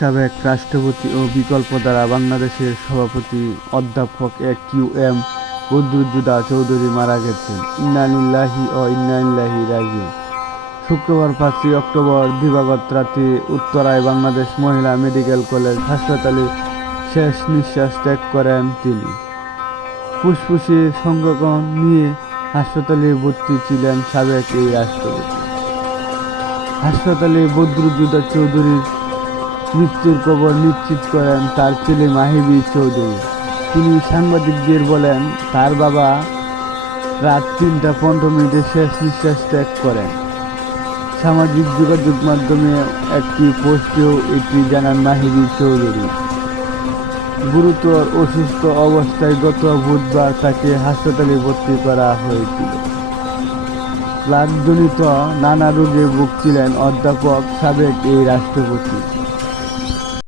সাবেক রাষ্ট্রপতি ও বিকল্প দ্বারা বাংলাদেশের সভাপতি অধ্যাপক A Q M Badruddoza Chowdhury মারা গেছেন। ইন্নানিল্লাহি ও ইন্নানিল্লাহি রাজিউন। শুক্রবার পাঁচই অক্টোবর দিবাগত রাতে উত্তরায় বাংলাদেশ মহিলা মেডিকেল কলেজ হাসপাতালে শেষ নিঃশ্বাস ত্যাগ করেন তিনি। ফুসফুসের সংক্রমণ নিয়ে হাসপাতালে ভর্তি ছিলেন সাবেক এই রাষ্ট্রপতি। হাসপাতালে বদরুদ্দুদা চৌধুরীর মৃত্যুর খবর নিশ্চিত করেন তার ছেলে মাহিবি চৌধুরী। তিনি সাংবাদিকদের বলেন, তার বাবা রাত তিনটা পনেরো মিনিটে শেষ নিঃশ্বাস ত্যাগ করেন। সামাজিক যোগাযোগ মাধ্যমে একটি পোস্টেও এটি জানান মাহিবি চৌধুরী। গুরুতর অসুস্থ অবস্থায় গত বুধবার তাকে হাসপাতালে ভর্তি করা হয়েছিল। প্লাগজনিত নানা রোগে ভুগছিলেন অধ্যাপক সাবেক এই রাষ্ট্রপতি।